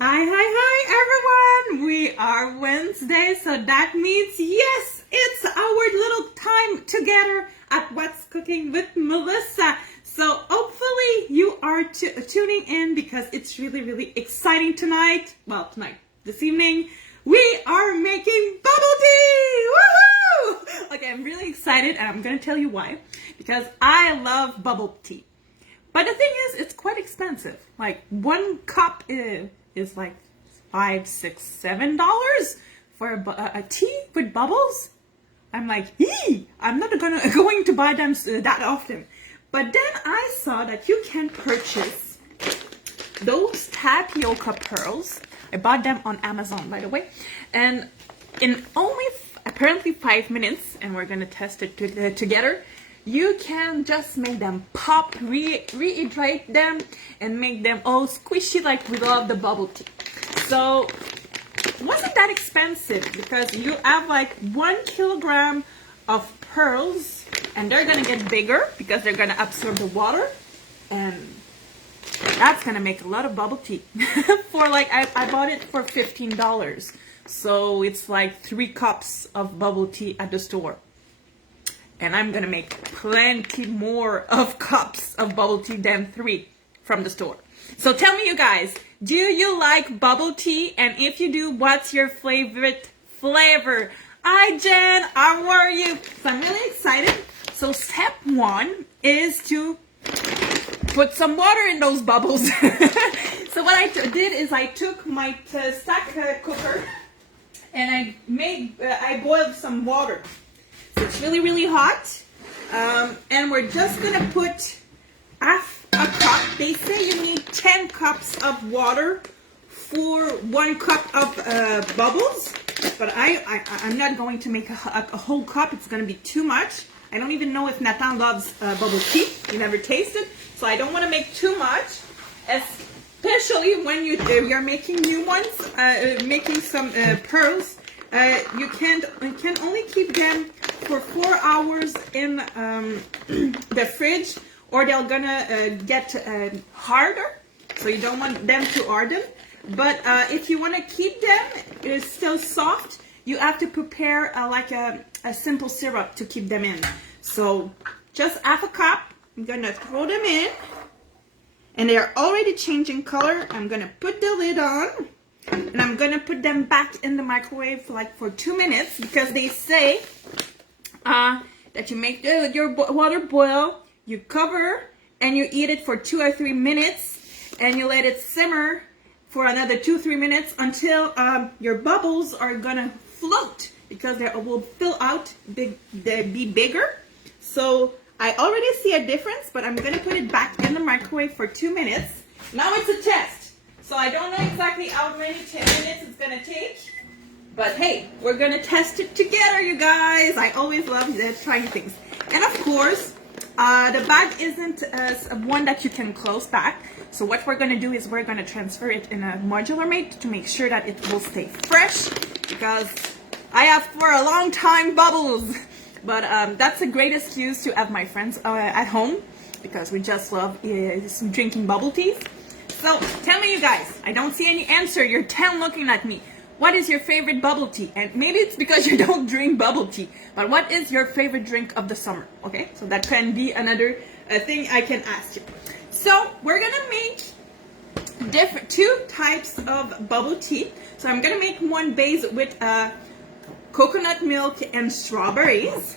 Hi, everyone! We are Wednesday, so that means, yes, it's our little time together at What's Cooking with Melissa. So hopefully you are tuning in because it's really exciting tonight. Well, this evening, we are making bubble tea! Woohoo! Okay, I'm really excited and I'm gonna tell you why. Because I love bubble tea. But the thing is, it's quite expensive. Like, one cup is like $5, $6, $7 for a tea with bubbles. I'm like, I'm not going to buy them that often. But then I saw that you can purchase those tapioca pearls. I bought them on Amazon, by the way. And in only apparently 5 minutes, and we're gonna test it together, you can just make them pop, rehydrate them, and make them all squishy like we love the bubble tea. So it wasn't that expensive because you have like 1 kilogram of pearls, and they're gonna get bigger because they're gonna absorb the water, and that's gonna make a lot of bubble tea. For like, I bought it for $15. So it's like 3 cups of bubble tea at the store. And I'm gonna make plenty more of cups of bubble tea than 3 from the store. So tell me, you guys, do you like bubble tea? And if you do, what's your favorite flavor? Hi Jen, how are you? So I'm really excited. So step 1 is to put some water in those bubbles. So what I did is I took my stack cooker and I boiled some water. So it's really hot, and we're just gonna put half a cup. They say you need 10 cups of water for 1 cup of bubbles, but I'm not going to make a whole cup. It's gonna be too much. I don't even know if Nathan loves bubble tea. He never tasted, so I don't want to make too much, especially when you're making new ones, making some pearls. You can only keep them for 4 hours in the fridge, or they're gonna get harder. So you don't want them to harden. But if you want to keep them still soft, you have to prepare like a simple syrup to keep them in. So just half a cup. I'm gonna throw them in, and they're already changing color. I'm gonna put the lid on. And I'm gonna put them back in the microwave for 2 minutes, because they say that you make your water boil, you cover, and you eat it for 2 or 3 minutes, and you let it simmer for another 2-3 minutes until your bubbles are gonna float, because they will fill out, be bigger. So I already see a difference, but I'm gonna put it back in the microwave for 2 minutes. Now it's a test. So I don't know exactly how many minutes it's gonna take, but hey, we're gonna test it together, you guys. I always love trying things. And of course, the bag isn't one that you can close back. So what we're gonna do is we're gonna transfer it in a modular mate to make sure that it will stay fresh, because I have for a long time bubbles. But that's a great excuse to have my friends at home, because we just love drinking bubble teas. So tell me, you guys, I don't see any answer. You're 10 looking at me. What is your favorite bubble tea? And maybe it's because you don't drink bubble tea, but what is your favorite drink of the summer? Okay, so that can be another thing I can ask you. So we're gonna make 2 types of bubble tea. So I'm gonna make one based with coconut milk and strawberries.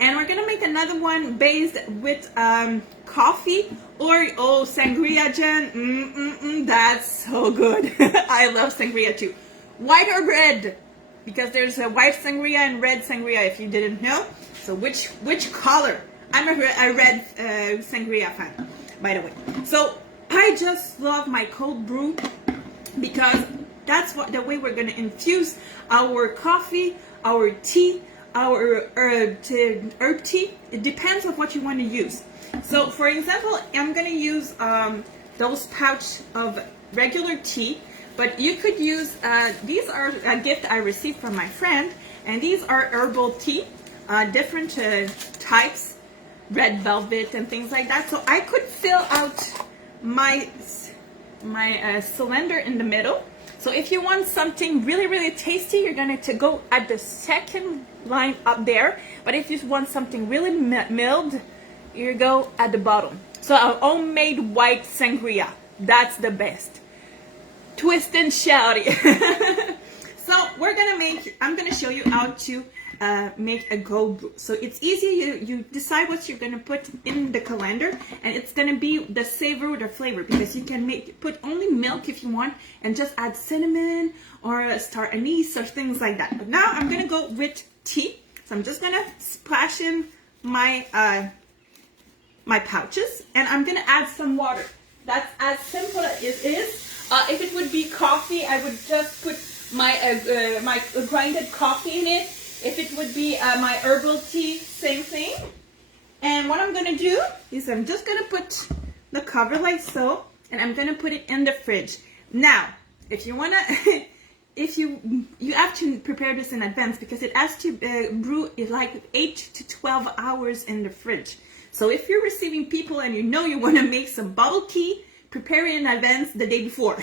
And we're gonna make another one based with coffee or sangria, Jen. That's so good. I love sangria too. White or red? Because there's a white sangria and red sangria, if you didn't know. So which color? I'm a red sangria fan, by the way. So I just love my cold brew, because that's the way we're gonna infuse our coffee, our tea, our herb tea. It depends on what you want to use. So for example, I'm going to use those pouch of regular tea, but you could use these are a gift I received from my friend, and these are herbal tea, different types, red velvet and things like that. So I could fill out my cylinder in the middle, So if you want something really, really tasty, you're going to go at the second line up there. But if you want something really mild, you go at the bottom. So a homemade white sangria, that's the best. Twist and shout it. So I'm gonna show you how to make a cold brew. So it's easy. You decide what you're gonna put in the colander, and it's gonna be the savor or the flavor, because you can put only milk if you want, and just add cinnamon or star anise or things like that. But now I'm gonna go with tea. So I'm just gonna splash in my my pouches, and I'm gonna add some water. That's as simple as it is. If it would be coffee, I would just put my my grinded coffee in it. If it would be my herbal tea, same thing. And what I'm gonna do is I'm just gonna put the cover like so, and I'm gonna put it in the fridge. Now, if you wanna, if you have to prepare this in advance, because it has to brew like 8 to 12 hours in the fridge. So if you're receiving people and you know you want to make some bubble tea, prepare it in advance the day before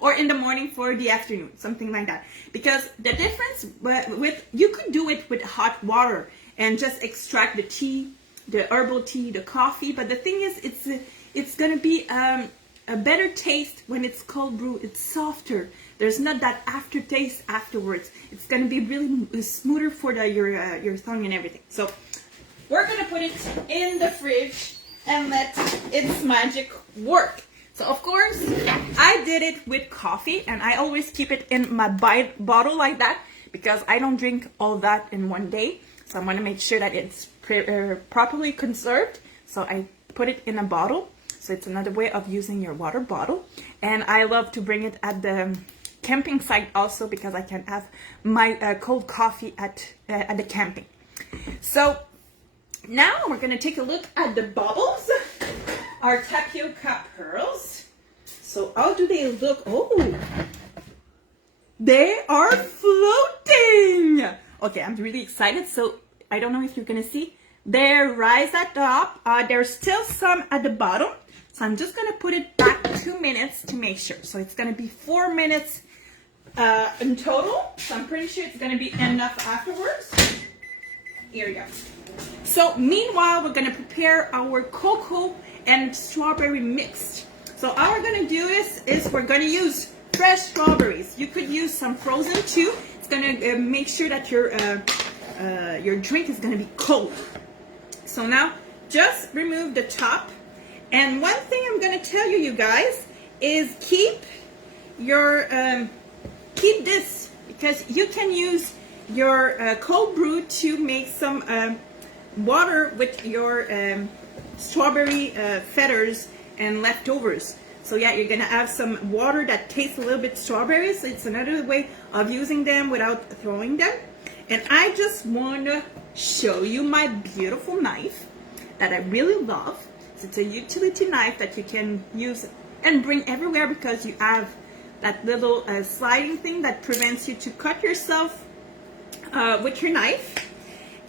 or in the morning for the afternoon, something like that. Because the difference with, you could do it with hot water and just extract the tea, the herbal tea, the coffee. But the thing is, it's going to be a better taste when it's cold brew. It's softer. There's not that aftertaste afterwards. It's going to be really smoother for your tongue and everything. So we're going to put it in the fridge and let its magic work. So of course, I did it with coffee, and I always keep it in my bottle like that, because I don't drink all that in one day. So I want to make sure that it's properly conserved. So I put it in a bottle. So it's another way of using your water bottle. And I love to bring it at the camping site also, because I can have my cold coffee at the camping. So now we're going to take a look at the bubbles. Our tapioca pearls. So how do they look? Oh, they are floating. Okay, I'm really excited. So I don't know if you're gonna see. They rise at the top. There's still some at the bottom. So I'm just gonna put it back 2 minutes to make sure. So it's gonna be 4 minutes in total. So I'm pretty sure it's gonna be enough afterwards. Here we go. So meanwhile, we're gonna prepare our cocoa and strawberry mix. So all we're gonna do is we're gonna use fresh strawberries. You could use some frozen too. It's gonna make sure that your drink is gonna be cold. So now just remove the top. And one thing I'm gonna tell you guys is keep this, because you can use your cold brew to make some water with your strawberry feathers and leftovers. So yeah, you're gonna have some water that tastes a little bit strawberry. So it's another way of using them without throwing them. And I just wanna show you my beautiful knife that I really love. So it's a utility knife that you can use and bring everywhere, because you have that little sliding thing that prevents you to cut yourself with your knife.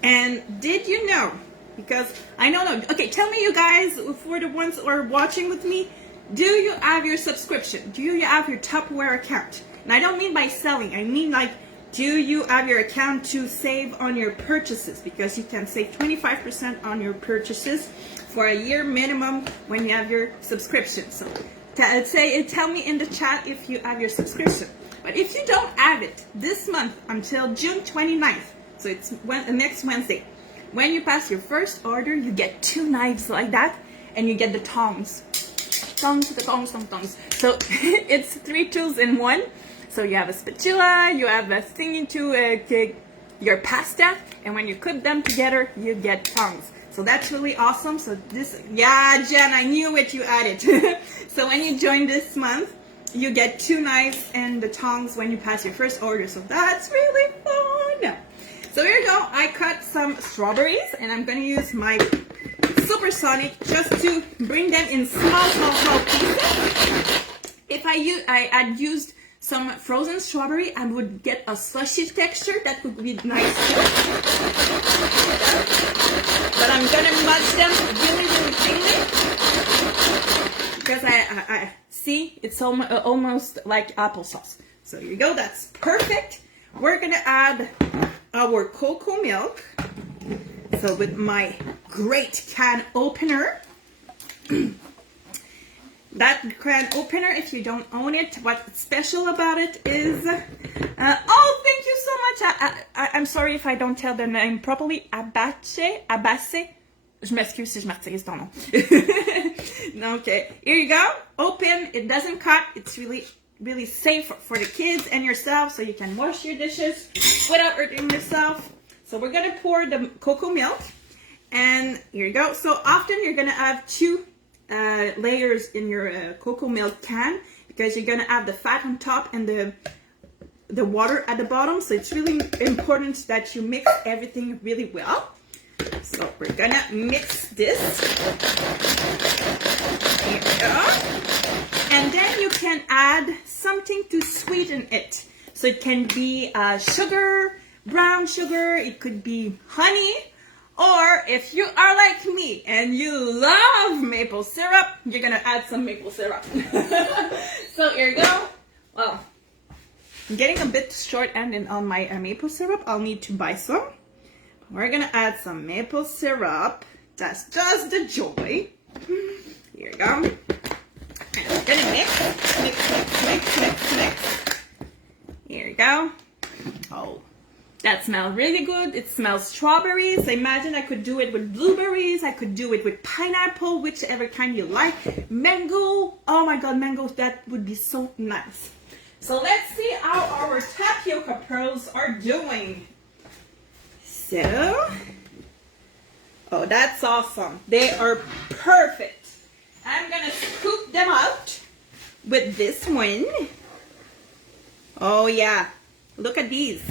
And did you know, because I don't know, okay, tell me you guys, for the ones who are watching with me, do you have your subscription? Do you have your Tupperware account? And I don't mean by selling, I mean like, do you have your account to save on your purchases? Because you can save 25% on your purchases for a year minimum when you have your subscription. So tell me in the chat if you have your subscription. But if you don't have it, this month until June 29th, so it's next Wednesday, when you pass your first order, you get 2 knives like that, and you get the tongs. Tongs. So it's 3 tools in one. So you have a spatula, you have a thing to your pasta, and when you cook them together, you get tongs. So that's really awesome. So this, yeah, Jen, I knew it, you added. So when you join this month, you get 2 knives and the tongs when you pass your first order. So that's really fun. So here you go. I cut some strawberries, and I'm going to use my supersonic just to bring them in small pieces. If I had used some frozen strawberry, I would get a slushy texture. That would be nice too. But I'm going to mash them really, really thinly, because I see it's almost like applesauce. So here you go, that's perfect. We're gonna add our cocoa milk. So with my great can opener, that can opener, if you don't own it, what's special about it is, oh, thank you so much. I'm sorry if I don't tell the name properly. Abasse. Je m'excuse si je martyrise ton nom. Okay, here you go. Open, it doesn't cut. It's really safe for the kids and yourself, so you can wash your dishes without hurting yourself. So we're gonna pour the cocoa milk, and here you go. So often you're gonna have two layers in your cocoa milk can, because you're gonna have the fat on top and the water at the bottom. So it's really important that you mix everything really well. So we're gonna mix this. Here we go. And then you can add something to sweeten it. So it can be sugar, brown sugar, it could be honey, or if you are like me and you love maple syrup, you're gonna add some maple syrup. So here you go. Well, I'm getting a bit short-ended on my maple syrup. I'll need to buy some. We're gonna add some maple syrup. That's just the joy. Here you go. And we're gonna mix. Here you go. Oh, that smells really good. It smells strawberries. Imagine I could do it with blueberries. I could do it with pineapple, whichever kind you like. Mango. Oh my God, mango. That would be so nice. So let's see how our tapioca pearls are doing. So, oh, that's awesome. They are perfect. I'm gonna scoop them out with this one. Oh yeah, look at these.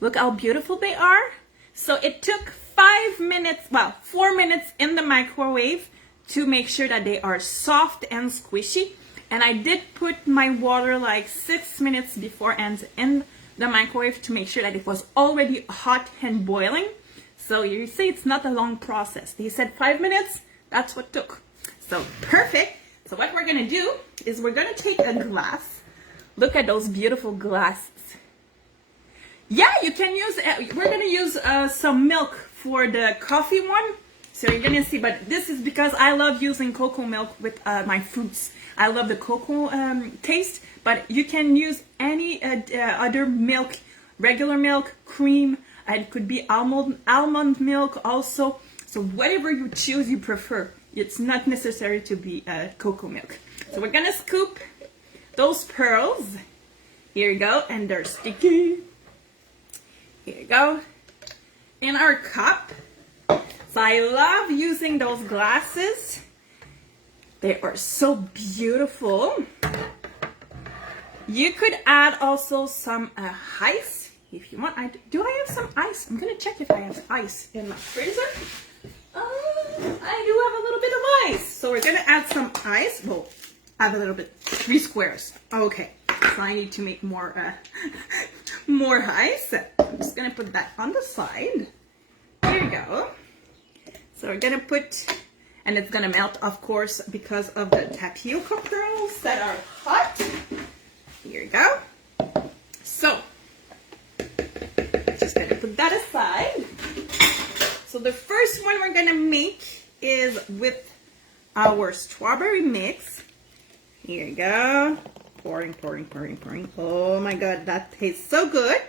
Look how beautiful they are. So it took 5 minutes, well, 4 minutes in the microwave to make sure that they are soft and squishy. And I did put my water like 6 minutes beforehand in the microwave to make sure that it was already hot and boiling. So you see, it's not a long process. They said 5 minutes, that's what took. So perfect. So what we're gonna do is we're gonna take a glass. Look at those beautiful glasses. Yeah, you can use, we're gonna use some milk for the coffee one. So you're gonna see, but this is because I love using cocoa milk with my fruits. I love the cocoa taste, but you can use any other milk, regular milk, cream, it could be almond milk also. So whatever you choose, you prefer. It's not necessary to be cocoa milk. So we're gonna scoop those pearls. Here you go, and they're sticky. Here you go, in our cup. So I love using those glasses. They are so beautiful. You could add also some ice if you want. Do I have some ice? I'm gonna check if I have ice in my freezer. I do have a little bit of ice. So we're gonna add some ice. Well, add a little bit, 3 squares. Okay, so I need to make more, more ice. I'm just gonna put that on the side. Here you go. So we're gonna put, and it's gonna melt, of course, because of the tapioca pearls that are hot. Here you go. So, just gonna put that aside. So the first one we're gonna make is with our strawberry mix. Here you go. Pouring, pouring, pouring, pouring. Oh my God, that tastes so good.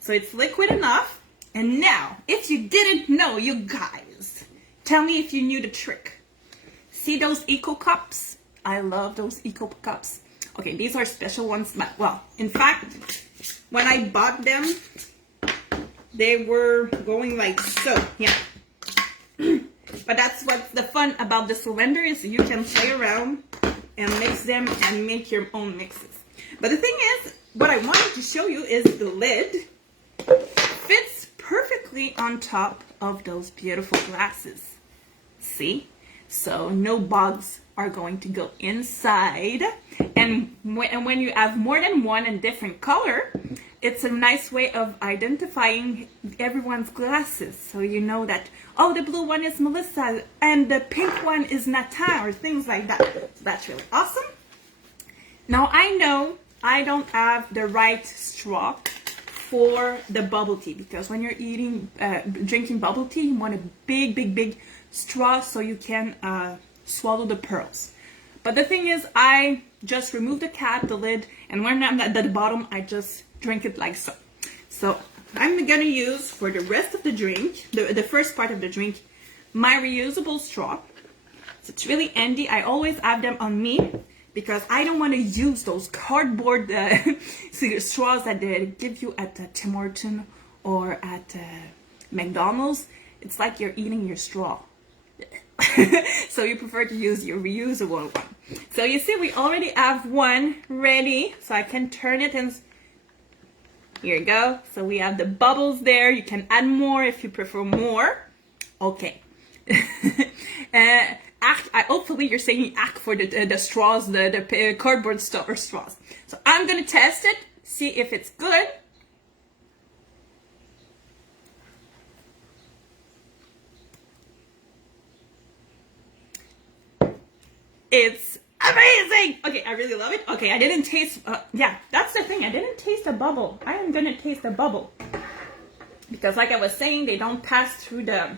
So it's liquid enough. And now, if you didn't know, you guys, tell me if you knew the trick. See those Eco cups? I love those Eco cups. Okay, these are special ones, but well, in fact, when I bought them, they were going like so, yeah. But that's what's the fun about the cylinder is you can play around and mix them and make your own mixes. But the thing is, what I wanted to show you is the lid fits perfectly on top of those beautiful glasses. See? So no bugs are going to go inside. And when you have more than one and different color, it's a nice way of identifying everyone's glasses. So you know that, oh, the blue one is Melissa and the pink one is Nathan or things like that. So that's really awesome. Now I know I don't have the right straw for the bubble tea, because when you're drinking bubble tea, you want a big straw so you can swallow the pearls. But the thing is, I just remove the cap, the lid, and when I'm at the bottom, I just drink it like so. So I'm gonna use for the rest of the drink, the first part of the drink, my reusable straw. So it's really handy. I always have them on me because I don't want to use those cardboard straws that they give you at Tim Hortons or at McDonald's. It's like you're eating your straw. So you prefer to use your reusable one. So you see, we already have one ready, so I can turn it and here you go. So we have the bubbles there. You can add more if you prefer more. Okay. Hopefully you're saying ack for the straws, the cardboard straws. So I'm gonna test it, see if it's good. It's amazing! Okay, I really love it. Okay, I didn't taste, yeah, that's the thing. I didn't taste a bubble. I am gonna taste a bubble. Because like I was saying, they don't pass through the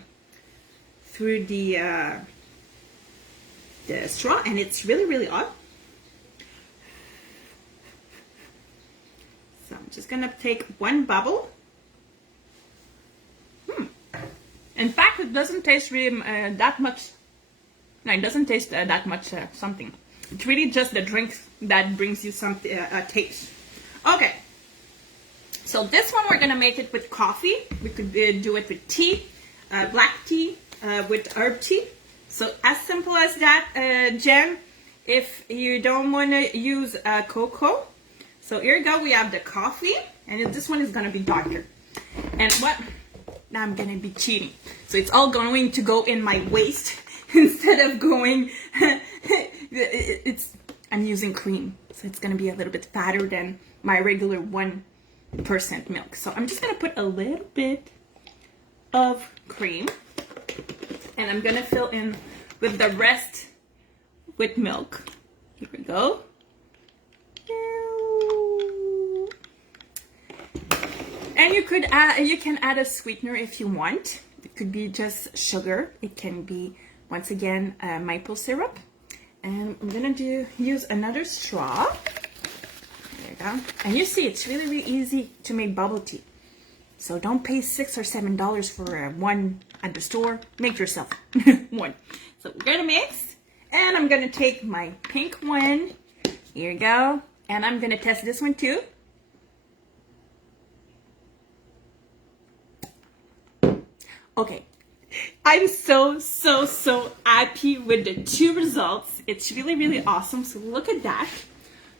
straw, and it's really hot. So I'm just gonna take one bubble. In fact, it doesn't taste really that much. No, it doesn't taste that much something. It's really just the drink that brings you some taste. Okay. So this one we're gonna make it with coffee. We could do it with tea, black tea, with herb tea. So as simple as that, Jen. If you don't want to use cocoa, so here you go. We have the coffee, and this one is gonna be darker. And what? Now I'm gonna be cheating. So it's all going to go in my waist instead of going. I'm using cream, so it's gonna be a little bit fatter than my regular 1% milk. So I'm just gonna put a little bit of cream, and I'm gonna fill in with the rest with milk. Here we go. And you can add a sweetener if you want. It could be just sugar. It can be, once again, maple syrup. And I'm gonna use another straw. There you go. And you see, it's really easy to make bubble tea. So don't pay $6 or $7 for one at the store. Make yourself one. So we're gonna mix, and I'm gonna take my pink one. Here you go. And I'm gonna test this one too. Okay. I'm so happy with the two results. It's really awesome. So look at that.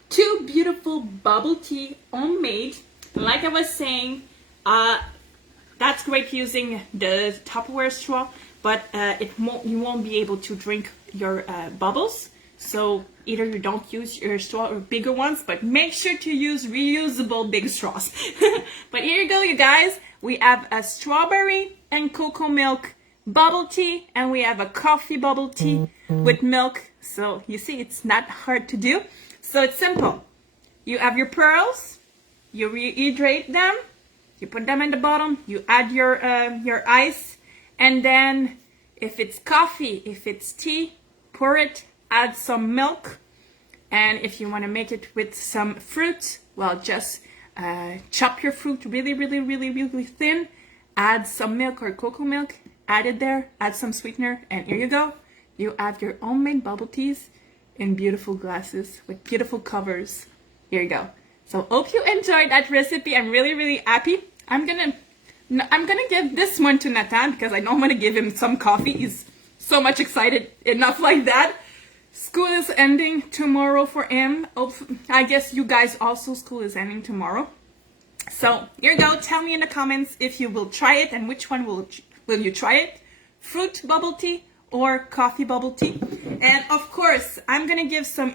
Two beautiful bubble tea homemade. Like I was saying, that's great using the Tupperware straw, but you won't be able to drink your bubbles. So either you don't use your straw or bigger ones, but make sure to use reusable big straws. But here you go, you guys. We have a strawberry and cocoa milk bubble tea, and we have a coffee bubble tea with milk. So you see, it's not hard to do. So it's simple. You have your pearls, you rehydrate them, you put them in the bottom, you add your ice, and then if it's coffee, if it's tea, pour it, add some milk, and if you want to make it with some fruit, well, just chop your fruit really thin, add some milk or cocoa milk, add it there, add some sweetener, and here you go. You have your homemade bubble teas in beautiful glasses with beautiful covers. Here you go. So hope you enjoyed that recipe. I'm really happy. I'm gonna give this one to Nathan because I don't want to give him some coffee. He's so much excited enough like that. School is ending tomorrow for him. I guess you guys also, school is ending tomorrow. So here you go. Tell me in the comments if you will try it and which one will you try it. Fruit bubble tea or coffee bubble tea. And of course, I'm gonna give some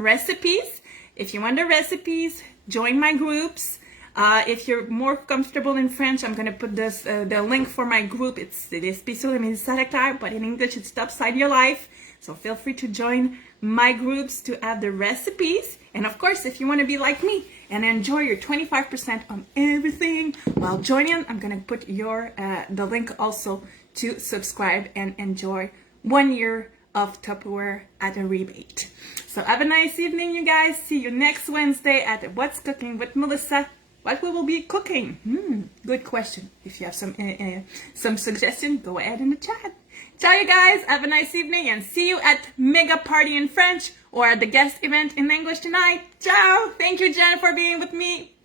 recipes. If you want the recipes, join my groups. If you're more comfortable in French, I'm gonna put the link for my group. It's Les Spéciaux de Mélissa Leclerc, but in English it's Upside Your Life. So feel free to join my groups to have the recipes. And of course, if you want to be like me and enjoy your 25% on everything while joining, I'm going to put the link also to subscribe and enjoy 1 year of Tupperware at a rebate. So have a nice evening, you guys. See you next Wednesday at What's Cooking with Melissa. What we will be cooking? Good question. If you have some suggestions, go ahead in the chat. Ciao, you guys. Have a nice evening and see you at Mega Party in French or at the guest event in English tonight. Ciao. Thank you, Jen, for being with me.